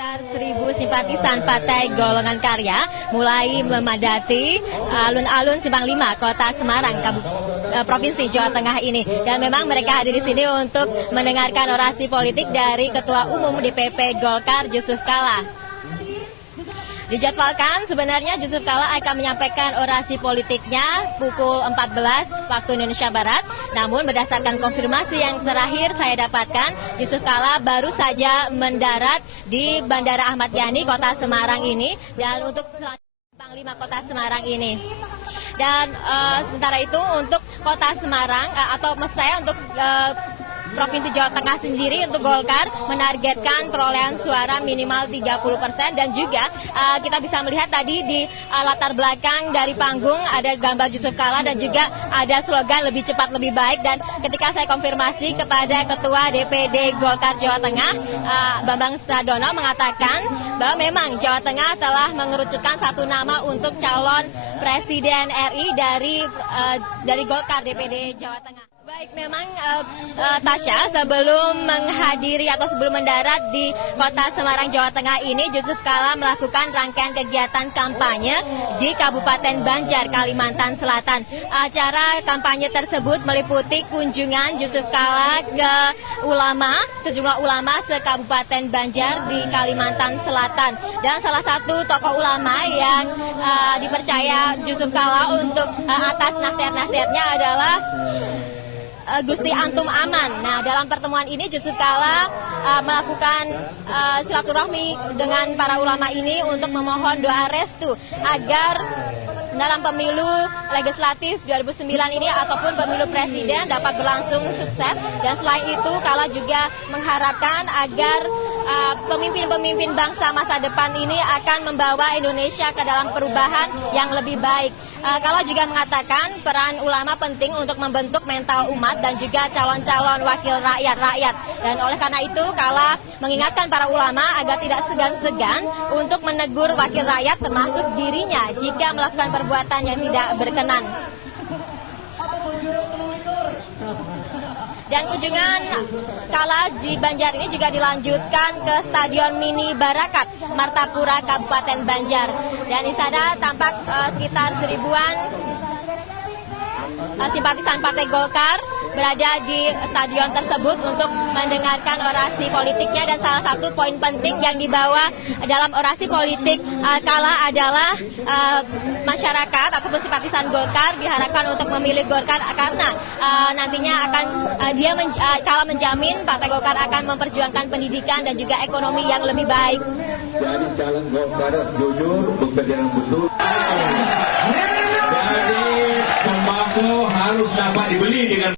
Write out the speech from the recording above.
Sekitar 1.000 simpatisan Partai Golongan Karya mulai memadati alun-alun Simpang 5, Kota Semarang, Provinsi Jawa Tengah ini. Dan memang mereka hadir di sini untuk mendengarkan orasi politik dari Ketua Umum DPP Golkar, Jusuf Kalla. Dijadwalkan sebenarnya Jusuf Kalla akan menyampaikan orasi politiknya pukul 14 waktu Indonesia Barat. Namun berdasarkan konfirmasi yang terakhir saya dapatkan, Jusuf Kalla baru saja mendarat di Bandara Ahmad Yani, Kota Semarang ini. Dan untuk Simpang 5 Kota Semarang ini. Dan sementara itu untuk Kota Semarang, atau maksud saya untuk Provinsi Jawa Tengah sendiri untuk Golkar menargetkan perolehan suara minimal 30%, dan juga kita bisa melihat tadi di latar belakang dari panggung ada gambar Jusuf Kalla dan juga ada slogan lebih cepat lebih baik. Dan ketika saya konfirmasi kepada Ketua DPD Golkar Jawa Tengah, Bambang Sadono, mengatakan bahwa memang Jawa Tengah telah mengerucutkan satu nama untuk calon Presiden RI dari Golkar DPD Jawa Tengah. Baik, memang Tasya, sebelum menghadiri atau sebelum mendarat di Kota Semarang, Jawa Tengah ini, Jusuf Kalla melakukan rangkaian kegiatan kampanye di Kabupaten Banjar, Kalimantan Selatan. Acara kampanye tersebut meliputi kunjungan Jusuf Kalla ke sejumlah ulama se-Kabupaten Banjar di Kalimantan Selatan. Dan salah satu tokoh ulama yang dipercaya Jusuf Kalla untuk atas nasihat-nasihatnya adalah Gusti Antum Aman. Nah, dalam pertemuan ini Jusuf Kalla melakukan silaturahmi dengan para ulama ini untuk memohon doa restu agar dalam pemilu legislatif 2009 ini ataupun pemilu presiden dapat berlangsung sukses. Dan selain itu Kalla juga mengharapkan agar pemimpin-pemimpin bangsa masa depan ini akan membawa Indonesia ke dalam perubahan yang lebih baik. Kalla juga mengatakan peran ulama penting untuk membentuk mental umat dan juga calon-calon wakil rakyat. Dan oleh karena itu Kalla mengingatkan para ulama agar tidak segan-segan untuk menegur wakil rakyat termasuk dirinya jika melakukan perbuatan yang tidak berkenan. Dan kunjungan Kalla di Banjar ini juga dilanjutkan ke Stadion Mini Barakat, Martapura, Kabupaten Banjar. Dan di sana tampak sekitar 1.000-an simpatisan Partai Golkar berada di stadion tersebut untuk mendengarkan orasi politiknya. Dan salah satu poin penting yang dibawa dalam orasi politik Kalla adalah masyarakat ataupun simpatisan Golkar diharapkan untuk memilih Golkar karena nantinya akan Kalla menjamin Partai Golkar akan memperjuangkan pendidikan dan juga ekonomi yang lebih baik. Jadi calon Golkar jujur, bekerja yang betul. Jadi sembako harus dapat dibeli dengan